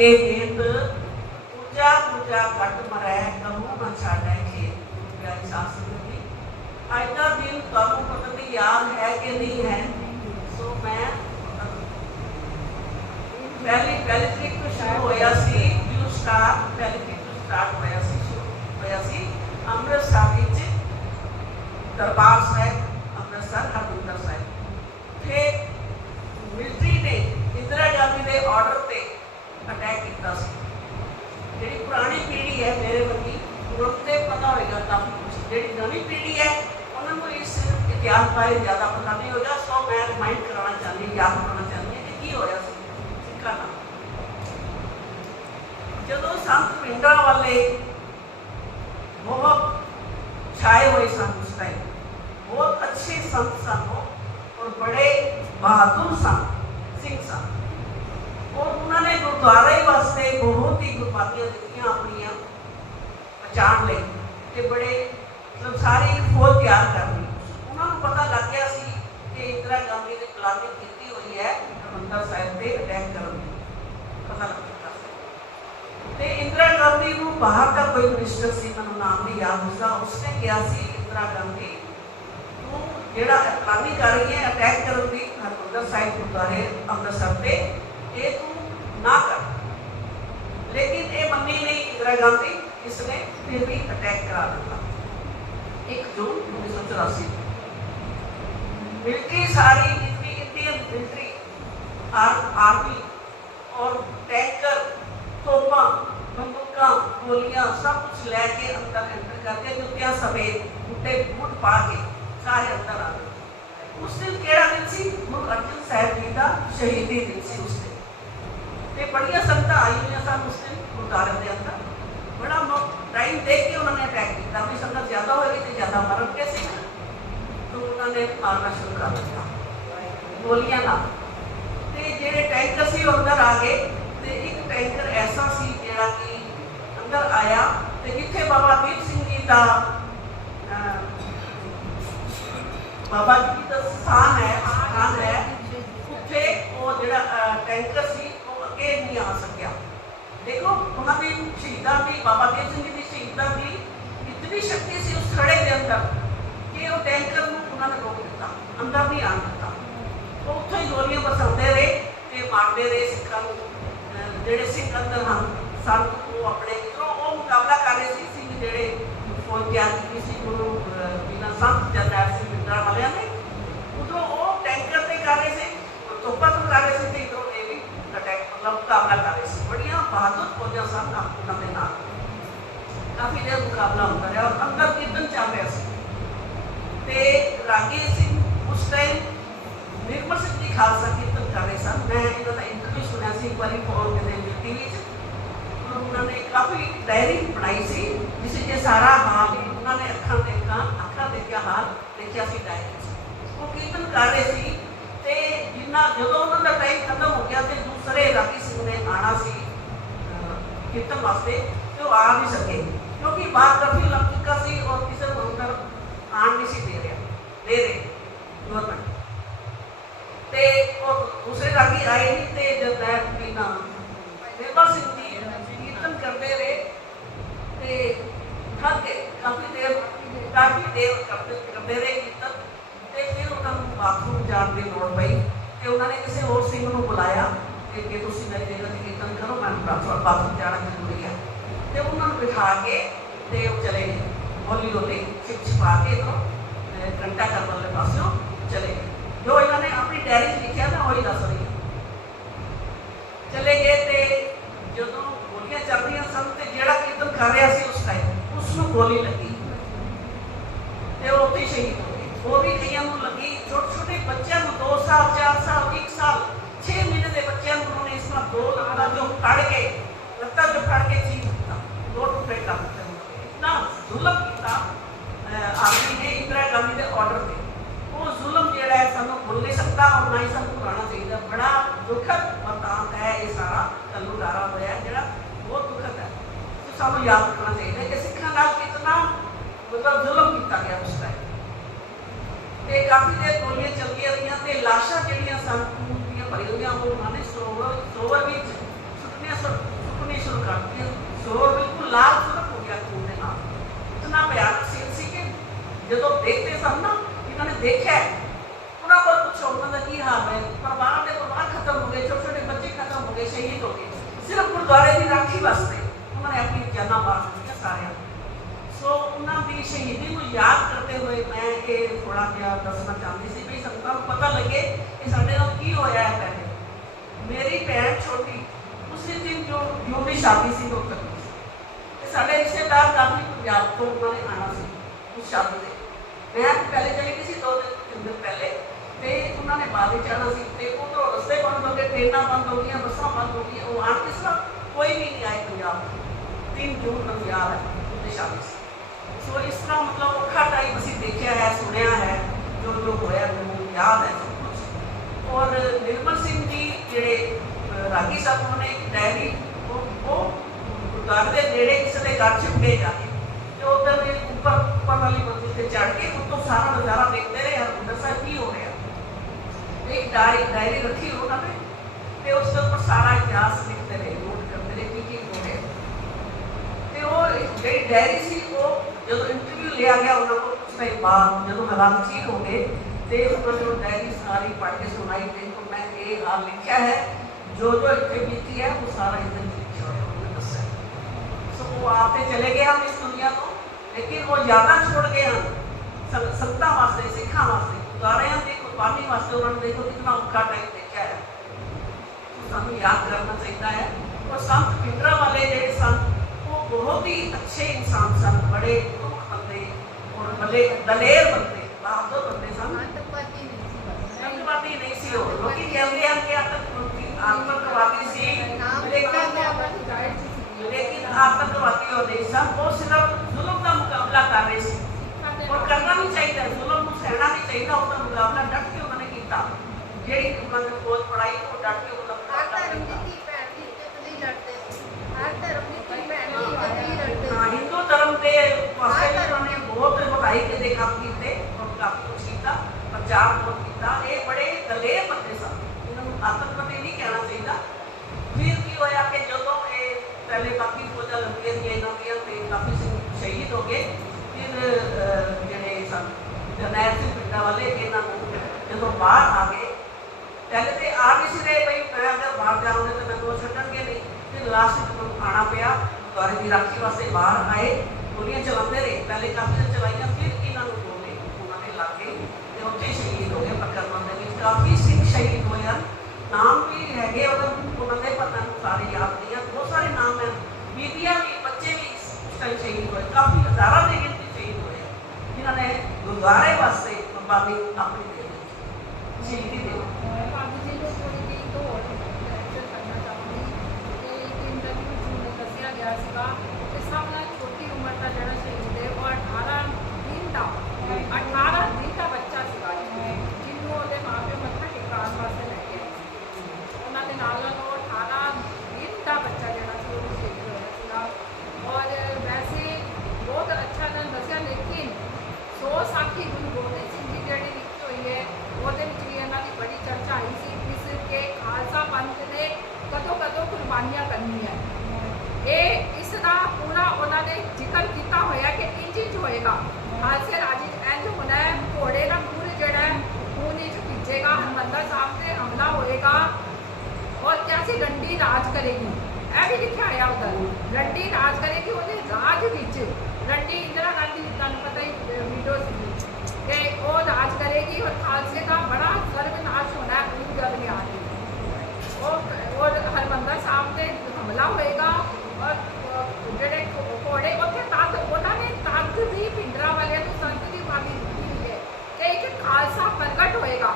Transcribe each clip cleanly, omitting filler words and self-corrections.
के नेत पूजा पूजा कट मरै कहूँ न छाड़े खेत। प्यारी सास संगत जी, अज का दिन तुहानू पता नहीं याद है कि नहीं है। सो मैं पहली तरीक तो शुरू होया सी ब्लू स्टार, पहली तरीक तो स्टार्ट होया सी, शुरू होया सी अमृतसर विच दरबार साहिब अमृतसर हरमंदिर साहिब। फिर मिलिट्री ने इंदिरा गांधी के ऑर्डर से अटैक किया। जी पुरानी पीढ़ी है मेरे वर्गी उन्होंने पता होगा काफ़ी कुछ, जी नवी पीढ़ी है उन्होंने इस इतिहास बारे ज़्यादा पता नहीं होगा। सो मैं रिमाइंड कराना चाहती, याद कराना चाहती कि की होया सिक्खा नाल। जो संत पिंडा वाले बहुत छाए हुए सन उस टाइम, बहुत अच्छे संत सन और बड़े बहादुर सिंह सन, और उन्होंने गुरुद्वारे वास्ते बहुत ही कुर्बानियां दी अपन बचाने लिए, कि बड़े मतलब सारी फौज तैयार कर ली। उन्होंने पता लग गया सी कि इंदिरा गांधी ने प्लानिंग की हुई है हरमंदिर साहिब से अटैक करने की, पता लग चुका है। इंदिरा गांधी को बाहर का कोई मिनिस्टर से मैं नाम नहीं याद उसका, उसने कहा सी इंदिरा गांधी तू जेड़ा प्लानिंग कर रही है अटैक करने की हरमंदिर साहिब गुरुद्वारे अमृतसर से, ये तू ना कर। लेकिन ये मनी नहीं इंदिरा गांधी, इसने फिर भी अटैक करा दिया 1 जून 1984। मिलिट्री सारी जितनी इंडियन मिलिट्री आर्मी और टैंकर तोपा बंदूक गोलियां सब कुछ लैके अंदर एंटर करके जुतियां समेत बूटे बूट पा के सारे अंदर आ गए। उस दिन केड़ा दिन सी? गुरु अर्जन साहब जी का शहीदी दिन सी उस दिन। बड़िया संगत आई हुई सन उस दिन गुरुद्वारे के अंदर, बड़ा टाइम देख के उन्होंने अटैक किया भी संगत ज़्यादा होगी तो ज़्यादा मरण कैसे, तो उन्होंने मारना शुरू कर दिया गोलियां ना। तो जेडे टैंकर से अंदर आ गए, तो एक टैंकर ऐसा सी जेड़ा कि अंदर आया, तो जिथे बाबा दीप सिंह जी का बाबा जी का स्थान है उत्थे वो जेड़ा टैंकर सी अगे नहीं आ सकिया। देखो उन्होंने शहीदा की बाबा दीप सिंह जी की शहीदा की इतनी शक्ति सी उस खड़े के अंदर कि वो टैंकर उन्होंने रोक दिता, अंदर नहीं आने दिता। तो उत्थे ही गोलियां बरसाते रहे ते मारते रहे सिखा जेडे सिंह अंदर हैं सन, वो अपने इधरों वो मुकाबला कर रहे थे सिंह जेडे फौज तैयार की सी गुरु बिना संत जरनैल सिंह पिंडरा वाले ने, उधरों वो टैंकर से कर रहे थे, तोपा तो कर रहे थे, इधरों ये भी अटैक मतलब मुकाबला कर रहे थे। बड़िया बहादुर फौजा सन उन्होंने नाल काफ़ी देर मुकाबला होता रहा और अंदर कीर्तन चल रहा सी। ते रागी सिंह उस टाइम निर्मल सिंह जी खालसा कीर्तन कर रहे सन। मैं इन्होंने इंटरव्यू सुना सी एक बार फोन के टीवी और उन्होंने काफ़ी डायरी बनाई सी जिस सारा हाल उन्होंने अखा देखा हाल देखा सी डायरी वो कीर्तन कर रहे थे। तो जिन्ना जो उन्होंने टाइम खत्म हो गया तो दूसरे रागी सिंह ने आना सी कीर्तन वास्ते, तो आ नहीं सके क्योंकि बाहर कर्फ्यू लग चुका सी और किसी को अंदर आन नहीं सी दे रहे गवर्नमेंट। तो दूसरे रागी आए नहीं, तो जब बिना निर्मल सिंह जी कीर्तन करते रहे तो थक गए, काफ़ी देर करते रहे कीर्तन। तो फिर उन्होंने बाथरूम जाने की लड़ पई, तो उन्होंने किसी होर सिंह को बुलाया कि तुम मेरी जगह से कीर्तन करो, मैं बाथरूम जाना जरूरी है। तो उन्होंने बिठा के तो चले गए, हौली हौली छिप छिपा के इधरों घंटा घर वाले पासों चले गए। जो इन्होंने अपनी डायरी लिखा ना वही दस रही चले गए। तो जो गोलियां चल रही सन, तो जोड़ा कीर्तन कर रहा सी उस टाइम उसको गोली लगी, तो वो उत्थे शहीद हो गए। वो भी कई लगी, छोटे छोटे बच्चों को 2 साल 4 साल 1 साल 6 महीने के बच्चों को उन्होंने इस तरह 2 लत्ता जो फड़ के चीज दिता, 2 टुकड़े कर दिते। इतना जुल्म किया आर्मी ने इंदिरा गांधी के ऑर्डर से। वो जुल्म जोड़ा है सानू भुल नहीं सकता और ना ही सानू भुलाना चाहिए। बड़ा दुखद वरतांत है ये सारा कल्लू डारा होया जोड़ा बहुत दुखद है, तो सानू याद रखना चाहिए कि सिखां नाल कितना मतलब जुल्म किया गया उस टाइम। तो काफ़ी देर गोलियां चलती रही, तो लाशा जड़ियाँ सन भरी हुई वो उन्होंने सरोवर भी सुटनिया सुखनी शुरू कर दी, शोर बिल्कुल लाल सुरख हो गया खून के नाल। इतना भयानक सीन सी कि जो देखते सन ना, इन्होंने देखा उन्होंने को पूछो उन्होंने की हाल है, परिवार के परिवार खत्म हो गए, छोटे छोटे बच्चे खत्म हो गए, शहीद हो गए, सिर्फ गुरुद्वारे की राखी वास्ते उन्होंने अपनी जाना मार दी सारे। सो उन्होंने शहीदी को याद करते हुए मैं ये थोड़ा जहा दसना चाहती सी भी संगतां को पता लगे कि साडे नाल की होया है। पहले मेरी भैन छोटी उसी दिन जो भी शादी सी वो करनी सी, साडे रिश्तेदार काफ़ी पंजाब तो उन्होंने आना सी उस शादी से। मैं पहले चली गई सी 2 दिन पहले, तो उन्होंने बाद में जाना सी, तो उधरों रस्ते बंद हो गए, ट्रेनां बंद हो गई, बसां बंद हो गई, वो आन किस कोई भी नहीं आए पंजाब। 3 जून का याद है उनकी शादी से। सो इस तरह मतलब औखा टाइम असीं देखा है, सुनिया है, जो होया मैनूं याद है सब कुछ। और निर्मल सिंह जी जिहड़े रागी साहब, उन्होंने एक डायरी वो गुरुद्वारे के नेड़े किसी के घर छिपके जाके, तो उधर ऊपर वाली मंजिल से चढ़ के उतो सारा नज़ारा देखते रहे हरमंदिर साहब की हो रहा। एक डायरी रखी उन्होंने, तो उसके ऊपर सारा इतिहास लिखते रहे, नोट करते रहे की हो रहा। तो वो जी डायरी सी वो जो इंटरव्यू लिया गया उन्होंने उस टाइम बाद जो हालात ठीक हो गए, तो उन्होंने वो डायरी सारी पढ़ के सुनाई थी। तो मैं ये हाल लिखा है, जो इतने बीती है वो सारा इधर लिखा है उन्होंने दसा। सो वो आते चले गए हम इस दुनिया को, लेकिन वो ज़्यादा छोड़ गए हम संगतां वास्ते, सिखां वास्ते, गुरुद्वारियां की कुर्बानी वास्ते। उन्होंने देखो कितना औखा टाइम देखा है, तो सानू याद करना चाहिए है। और संत भिंडरांवाले जिहड़े सन वो बहुत ही अच्छे इंसान सन, बड़े प्रमुख बंदे और बड़े दलेर बंदे, बहादुर बंदे सन। आतंकवादी नहीं सी हो, लोग कहते हैं कि आतंकवादी सी, लेकिन आतंकवादी हो नहीं सन। वो सिर्फ जुल्म का मुकाबला कर रहे थे और करना भी चाहिए, जुल्म को सहना भी चाहिए, उसका मुकाबला डट के उन्होंने किया। जी उन्होंने खोज पढ़ाई वो डट के उन्होंने हिंदू धर्म के पासे उन्होंने बहुत बढ़ाई के देखा किए और काफ़ी कुछ किया, प्रचार बहुत किया। ये बड़े दलेर बंदे सन, इन्होंने आतंकवादी नहीं कहना चाहिए। फिर की होया कि जो ये पहले बाकी फौजा लगे इन्हों दी काफ़ी शहीद हो गए। फिर जोड़े सन जरनैल सिंह भिंडरांवाले इन्हों जो बाहर आ गए, पहले तो आ नहीं सी रहे भाई मैं अगर बाहर जाऊँगे तो मैं को छड्डणगे नहीं। फिर लास्ट में आना पिया, गुरुद्वारे की राखी वास्ते बाहर आए, गोलियां चलाते रहे, पहले काफ़ी चलाइया, फिर इन्होंने गोले उन्होंने ला के उत्थे शहीद हो गए। पकड़बंद में काफ़ी सिंह शहीद हुए हैं, नाम भी है उन्होंने पता सारे याद नहीं है, बहुत सारे नाम हैं। बीबियाँ भी बच्चे भी उस टाइम शहीद हुए, काफ़ी हज़ारों की गिनती शहीद हुए हैं, जिन्होंने गुरुद्वारे वास्ते कुर्बानी अपनी दे दी, शहीदी दे दी। छोटी उम्र का जरा शहीद है और 18 दिन का बच्चा सीगा जिन्होंने वो माँ पे मत्था टिकाने वास्ते लैके उन्होंने नाल 18 दिन का बच्चा जरा शहीद होया। और वैसे बहुत अच्छा इन्होंने दसिया, लेकिन 100 साखी गुरु गोबिंद सिंह जी जी लिखी हुई है वो भी इन्हों की बड़ी चर्चा आई सी किस के खालसा पंथ ने कदों कदों कुर्बानियां करनी है। ये इसका पूरा उन्होंने जिक्र किया होया कि इंज होएगा, खालसे राज इंज होना है, घोड़े का खून जोड़ा है खून खिंचेगा, हरमंदिर साहब से हमला होएगा और कैसी रंडी राज करेगी। यह भी लिखा है उधर, रंडी राज करेगी, वो राज विच रंडी इंदिरा गांधी तुहानूं पता ही वीडियो सी वो राज करेगी और खालसे का बड़ा सर्वनाश होना है उस गल में आने और हरमंदिर साहब से हमला होएगा। और जोड़े घोड़े उत्थे तद उन्होंने तद भी भिंडरांवाले को संत की उपाधि दी हुई है कि एक खालसा प्रगट होएगा,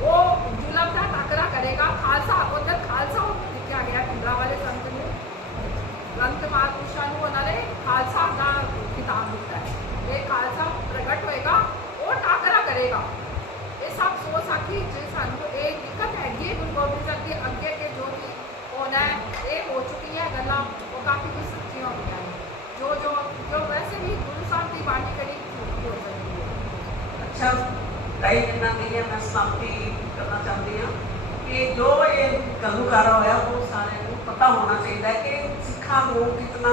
वो जुलम का टाकरा करेगा। खालसा उधर खालसा लिखा गया भिंडरांवाले संत ने, ग्रंथ महापुरुषों को उन्होंने खालसा का खिताब दिता है, ये खालसा प्रगट होएगा, वो टाकरा करेगा। ये सब 100 साखी सानू ये दिक्कत हैगी गुरु गोबिंद सिंह की अगे के जो भी होना है ये हो चुकी है गल्लां, वो काफ़ी कुछ सच्ची हो गया है, जो वैसे भी गुरु साहब की बाणी करी झूठी हो सकती है। अच्छा कई दिनों के लिए मैं समाप्ति करना चाहती हूँ कि जो ये घल्लूकारा होया वो सारे ਪਤਾ ਹੋਣਾ ਚਾਹੀਦਾ ਹੈ ਕਿ ਸਿੱਖਾਂ ਨੂੰ ਕਿਤਨਾ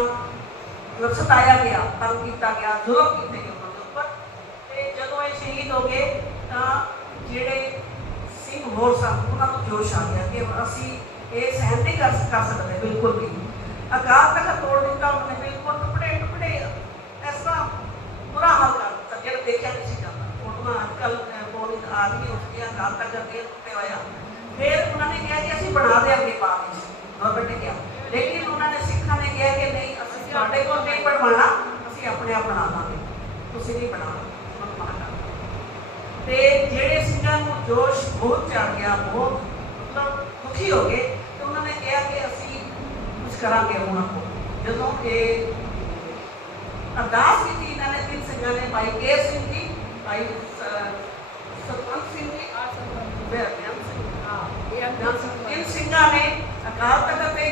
ਸਤਾਇਆ ਗਿਆ, ਤੰਗ ਕੀਤਾ ਗਿਆ, ਜ਼ੁਲਮ ਕੀਤੇ ਗਏ ਉਹਨਾਂ ਦੇ ਉੱਪਰ। ਤੇ ਜਦੋਂ ਇਹ ਸ਼ਹੀਦ ਹੋ ਗਏ ਤਾਂ ਜਿਹੜੇ ਸਿੰਘ ਹੋਰ ਸਨ ਉਹਨਾਂ ਨੂੰ ਜੋਸ਼ ਆ ਗਿਆ ਕਿ ਅਸੀਂ ਇਹ ਸਹਿਣ ਨਹੀਂ ਕਰ ਸਕਦੇ ਬਿਲਕੁਲ ਵੀ। ਅਕਾਲ ਤਖਤ ਤੋੜ ਦਿੱਤਾ ਉਹਨਾਂ ਨੇ, ਬਿਲਕੁਲ ਟੁਕੜੇ ਟੁਕੜੇ ਇਸ ਤਰ੍ਹਾਂ ਬੁਰਾ ਹਾਲ ਕਰ ਦਿੱਤਾ ਜਿਹੜਾ ਦੇਖਿਆ ਨਹੀਂ ਸੀ ਜਾਂਦਾ। ਉਹਨਾਂ ਅੱਜ ਕੱਲ੍ਹ ਪੌੜੀ ਆ ਗਈ ਉੱਠ ਗਿਆ, ਅਕਾਲ ਤਖਤ ਦੇ ਟੁੱਟੇ ਹੋਇਆ। ਫਿਰ ਉਹਨਾਂ ਨੇ ਕਿਹਾ ਕਿ ਅਸੀਂ ਬਣਾ ਦਿਆਂਗੇ ਪਾਣੀ, ਗਵਰਨਮੈਂਟ ਨੇ ਕਿਹਾ। ਲੇਕਿਨ ਉਹਨਾਂ ਨੇ ਸਿੱਖਾਂ ਨੇ ਕਿਹਾ ਕਿ ਨਹੀਂ, ਅਸੀਂ ਤੁਹਾਡੇ ਕੋਲ ਨਹੀਂ ਬਣਵਾਉਣਾ, ਅਸੀਂ ਆਪਣੇ ਆਪ ਬਣਾ ਦਾਂਗੇ, ਤੁਸੀਂ ਨਹੀਂ ਬਣਾਉਣਾ। ਤੇ ਜਿਹੜੇ ਸਿੰਘਾਂ ਨੂੰ ਜੋਸ਼ ਬਹੁਤ ਚੜ ਗਿਆ, ਬਹੁਤ ਮਤਲਬ ਦੁਖੀ ਹੋ ਗਏ ਤੇ ਉਹਨਾਂ ਨੇ ਕਿਹਾ ਕਿ ਅਸੀਂ ਕੁਝ ਕਰਾਂਗੇ ਉਹਨਾਂ ਕੋਲ। ਜਦੋਂ ਇਹ ਅਰਦਾਸ ਕੀਤੀ ਇਹਨਾਂ ਨੇ ਤਿੰਨ ਸਿੰਘਾਂ ਨੇ, ਭਾਈ ਕੇਰ ਸਿੰਘ ਜੀ, ਭਾਈ ਸਤਵੰਤ ਸਿੰਘ ਜੀ, ਤਿੰਨ ਸਿੰਘਾਂ ਨੇ ਅਕਾਲ ਤਖਤ ਤੇ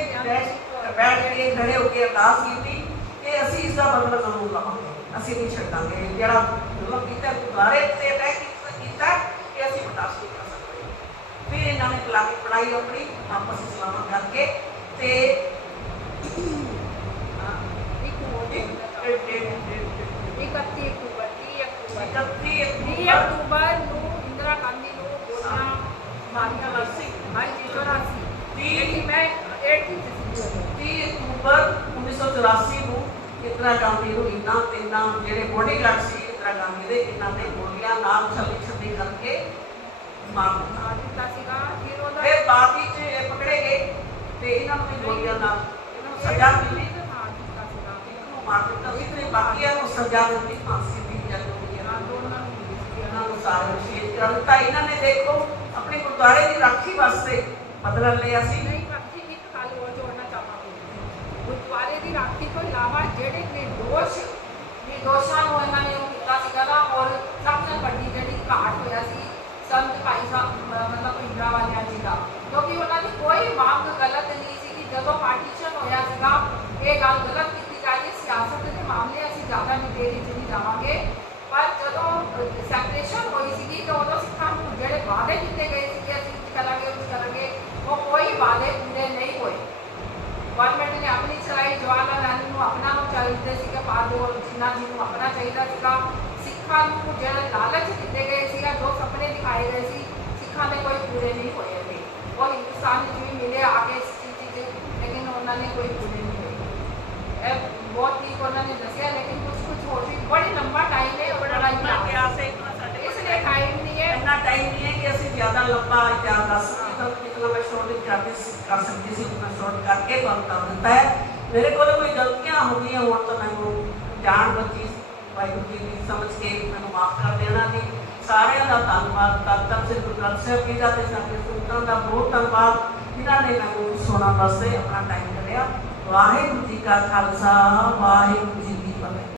ਬੈਠ ਕੇ ਖੜੇ ਹੋ ਕੇ ਅਰਦਾਸ ਕੀਤੀ ਕਿ ਅਸੀਂ ਇਸ ਦਾ ਬਦਲਾ ਜ਼ਰੂਰ ਲਵਾਂਗੇ, ਅਸੀਂ ਨਹੀਂ ਛੱਡਾਂਗੇ। ਜਿਹੜਾ ਜ਼ੁਲਮ ਕੀਤਾ ਗੁਰਦੁਆਰੇ ਤੇ ਅਟੈਕ ਕੀਤਾ ਕਿ ਅਸੀਂ ਬਰਦਾਸ਼ਤ ਨਹੀਂ ਕਰ ਸਕਦੇ। ਫਿਰ ਇਹਨਾਂ ਨੇ ਪੜਾਈ ਆਪਣੀ ਆਪਸ ਵਿੱਚ ਸਲਾਮਾਂ ਕਰਕੇ ਤੇ 31 ਅਕਤੂਬਰ ਨੂੰ ਇੰਦਰਾ ਗਾਂਧੀ ਨੂੰ ਗੋਲੀਆਂ ਮਾਰੀਆਂ ਗਈਆਂ ਸੀ। ਹਾਂਜੀ 84 30 ਅਕਤੂਬਰ 1984 ਨੂੰ ਇੰਦਰਾ ਗਾਂਧੀ ਨੂੰ ਤਿੰਨਾਂ ਜਿਹੜੇ ਬੋਡੀਗਾਰਡ ਸੀ ਇੰਦਰਾ ਗਾਂਧੀ ਦੇ, ਇਹਨਾਂ ਨੇ ਗੋਲੀਆਂ ਨਾਲ ਛੱਲੀ ਕਰਕੇ ਮਾਰ ਦਿੱਤਾ ਸੀਗਾ। ਫਿਰ ਬਾਅਦ ਵਿੱਚ ਇਹ ਪਕੜੇ ਗਏ ਤੇ ਇਹਨਾਂ ਨੂੰ ਵੀ ਗੋਲੀਆਂ ਨਾਲ ਇਹਨਾਂ ਨੂੰ ਸਜ਼ਾ ਮਿਲੀ, ਇਹਨੂੰ ਮਾਰ ਦਿੱਤਾ ਸੀ ਤੇ ਬਾਕੀਆਂ ਨੂੰ ਸਜ਼ਾ ਦਿੱਤੀ, ਫਾਂਸੀ ਦੀ ਜਾਂ ਇਹਨਾਂ ਨੂੰ ਸਾਰੇ ਸ਼ਹੀਦ ਕਰ ਦਿੱਤਾ। ਇਹਨਾਂ ਨੇ ਦੇਖੋ ਆਪਣੇ ਗੁਰਦੁਆਰੇ ਦੀ ਰਾਖੀ ਵਾਸਤੇ ਬਦਲਾ ਲਿਆ ਸੀ। ਗੁਰਦੁਆਰੇ ਦੀ ਰਾਖੀ ਤੋਂ ਇਲਾਵਾ ਜਿਹੜੇ ਨਿਰਦੋਸ਼ਾਂ ਨੂੰ ਇਹਨਾਂ ਨੇ ਉਹ ਕੀਤਾ ਸੀਗਾ ਨਾ, ਔਰ ਸਭ ਤੋਂ ਵੱਡੀ ਜਿਹੜੀ ਘਾਟ ਹੋਇਆ ਸੀ ਸੰਤ ਭਾਈ ਸਾਹਿਬ ਮਤਲਬ ਇੰਦਰਾ ਵਾਲਿਆਂ ਜੀ ਦਾ, ਕਿਉਂਕਿ ਉਹਨਾਂ ਦੀ ਕੋਈ ਮੰਗ ਗਲਤ ਨਹੀਂ ਸੀ। ਕਿ ਜਦੋਂ ਪਾਰਟੀਸ਼ਨ ਹੋਇਆ ਸੀਗਾ ਇਹ ਗੱਲ ਗਲਤ ਕੀਤੀ ਜਾ ਰਹੀ, ਸਿਆਸਤ ਦੇ ਮਾਮਲੇ ਅਸੀਂ ਜ਼ਿਆਦਾ ਡਿਟੇਲ ਵਿੱਚ ਨਹੀਂ ਜਾਵਾਂਗੇ, ਪਰ ਜਦੋਂ ਸੈਪਰੇਸ਼ਨ ਹੋਈ ਸੀਗੀ ਤਾਂ ਉਦੋਂ ਸਿੱਖਾਂ ਨੂੰ ਜਿਹੜੇ ਵਾਅਦੇ ਕੀਤੇ ਗਏ ਸੀਗੇ ਅਸੀਂ ਕੁਝ ਕਰਾਂਗੇ, ਉਹ ਕੋਈ ਵਾਅਦੇ ਪੂਰੇ ਨਹੀਂ ਹੋਏ। ਗਵਰਨਮੈਂਟ ਨੇ ਆਪਣੀ ਚਲਾਈ, ਜਵਾਹਰ ਲਾਲ ਨਹਿਰੂ ਨੂੰ ਆਪਣਾ ਨੂੰ ਚਾਹੀਦੇ ਸੀ ਕਿ ਪਾ ਦਿਓ, ਜਿਨ੍ਹਾਂ ਜੀ ਨੂੰ ਆਪਣਾ ਚਾਹੀਦਾ ਸੀਗਾ। ਸਿੱਖਾਂ ਨੂੰ ਜਿਹੜੇ ਲਾਲਚ ਦਿੱਤੇ ਗਏ ਸੀਗਾ, ਜੋ ਸੁਪਨੇ ਦਿਖਾਏ ਗਏ ਸੀ, ਸਿੱਖਾਂ ਦੇ ਕੋਈ ਪੂਰੇ ਨਹੀਂ ਹੋਏ ਨੇ। ਉਹ ਹਿੰਦੁਸਤਾਨ ਵਿੱਚ ਵੀ ਮਿਲੇ ਆ ਕੇ ਇਸ ਚੀਜ਼ ਲੇਕਿਨ ਉਹਨਾਂ ਨੇ ਕੋਈ ਪੂਰੇ ਨਹੀਂ ਹੋਏ। ਇਹ ਬਹੁਤ ਠੀਕ ਉਹਨਾਂ ਨੇ ਦੱਸਿਆ, ਲੇਕਿਨ ਕੁਝ ਹੋਰ ਵੀ ਬੜੀ ਲੰਬਾ ਟਾਈਮ ਹੈ, ਬੜਾ ਇਤਿਹਾਸ ਹੈ, ਇਸ ਲਈ ਟਾਈਮ ਨਹੀਂ ਹੈ, ਇੰਨਾ ਟਾਈਮ ਨਹੀਂ ਹੈ ਕਿ ਅਸੀਂ ਜ਼ਿਆਦਾ ਲੰਬਾ ਇਤਿਹਾਸ ਦੱਸ ਸਕੀਏ। ਤਾਂ ਕਿਤਨਾ ਮੈਂ ਸ਼ੋਰਟ ਕਰ ਸਕਦੀ ਸੀ, ਮੈਂ ਸ਼ੋਰਟ ਕਰਕੇ ਤੁਹਾਨੂੰ ਕਰ ਦਿੱਤਾ ਹੈ। ਮੇਰੇ ਕੋਲ ਕੋਈ ਗਲਤੀਆਂ ਹੋ ਗਈਆਂ ਹੋਣ ਤਾਂ ਮੈਨੂੰ ਜਾਣ ਬੁੱਝੀ ਵਾਹਿਗੁਰੂ ਜੀ ਦੀ ਸਮਝ ਕੇ ਮੈਨੂੰ ਮਾਫ ਕਰ ਦੇਣਾ ਜੀ। ਸਾਰਿਆਂ ਦਾ ਧੰਨਵਾਦ। ਤਖਤ ਸ੍ਰੀ ਗੁਰੂ ਗ੍ਰੰਥ ਸਾਹਿਬ ਜੀ ਦਾ ਤੇ ਸਾਡੇ ਸੰਤਾਂ ਦਾ ਬਹੁਤ ਧੰਨਵਾਦ ਜਿਨ੍ਹਾਂ ਨੇ ਮੈਨੂੰ ਸੁਣਨ ਵਾਸਤੇ ਆਪਣਾ ਟਾਈਮ ਕੱਢਿਆ। ਵਾਹਿਗੁਰੂ ਜੀ ਕਾ ਖਾਲਸਾ, ਵਾਹਿਗੁਰੂ ਜੀ ਕੀ ਫਤਿਹ।